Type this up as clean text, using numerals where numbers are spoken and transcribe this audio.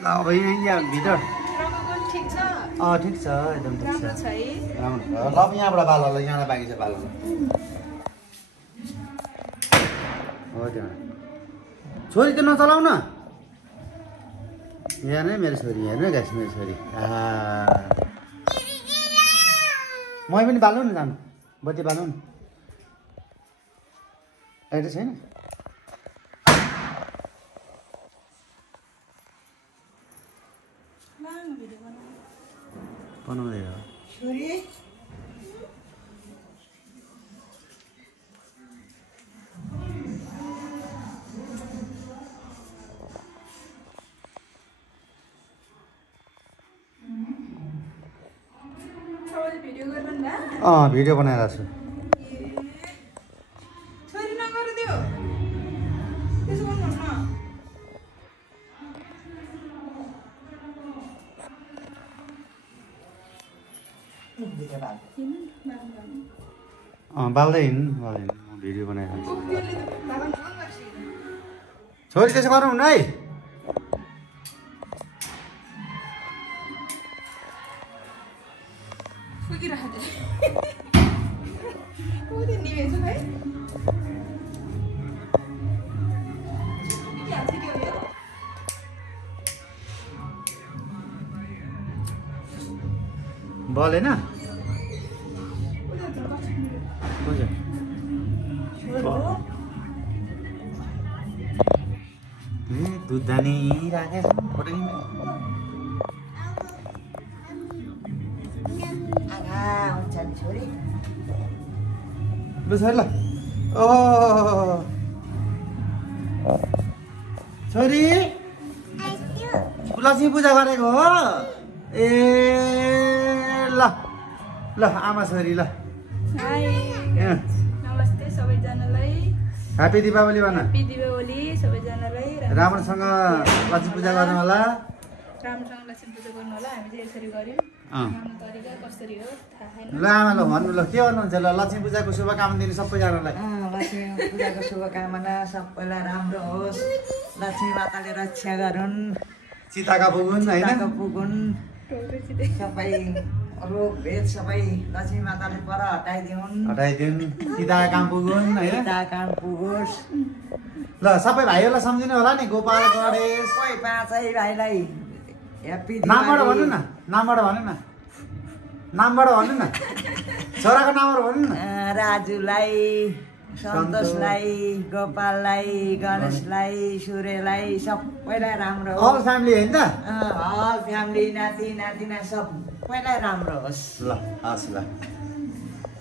ल अब यहाँ भित्र ठिक छ ठिक छ एकदम ठिक छ राम्रो छ है राम्रो छ ल अब यहाँबाट बाल ल यहाँलाई बाँकी छ बाल हो त्यहाँ छोरी त नचलाउ न यहाँ नै मेरो छोरी हेर्नु गाइस मेरो छोरी मै पनि बालौँ न जानु बत्ती बालौँ न अहिले छैन बनाउँदै हो छोरी भिडियो बनाइरहेको छु छोरी नगरिदियो त्यसो गर्नु बाल्दै हिँड्नु म भिडियो बनाइरहेको छु छोरी त्यसो गर्नु हुन्न है बोलेन दुध दानी राखेछ फोटो हुन्छ नि छोरी ल छोरी ल छोरी लक्ष्मी पूजा गरेको हो ए ल ल आमा छोरी ल नमस्ते सबैजनालाई ह्यापी दीपावली भन ह्यापी दीपावली सबैजनालाई राम्रोसँग लक्ष्मी पूजा गर्नु होला राम्रोसँग लक्ष्मी पूजा गर्नु होला हामी चाहिँ यसरी गर्यौँ आफ्नो तरिका कसरी हो थाहा छैन ल आमा ल भन्नु ल के भन्नुहुन्छ ल लक्ष्मी पूजाको शुभकामना दिनु सबैजनालाई लक्ष्मी पूजाको शुभकामना सबैलाई राम्रो होस् लक्ष्मी माताले रक्षा गरून् सीताका पुगुन् होइन पुगुन् सबै रोग भेद सबै लक्ष्मी माताले पर हटाइदिउन् सीता काम पुगुन् होइन सीता काम पुगोस् ल सबै भाइहरूलाई सम्झिनु होला नि गोपाल गणेश सबै पाँचै भाइलाई ह्याप्पी नामबाट भन्नु न नामबाट भन्नु न नामबाट भन्नु न छोराको नामबाट भन्नु न राजुलाई सन्तोषलाई गोपाललाई गणेशलाई सूर्यलाई सबैलाई राम्रो अल फ्यामिली होइन त हल फ्यामिली नाति नातिना सबैलाई राम्रो होस् ल हस् ल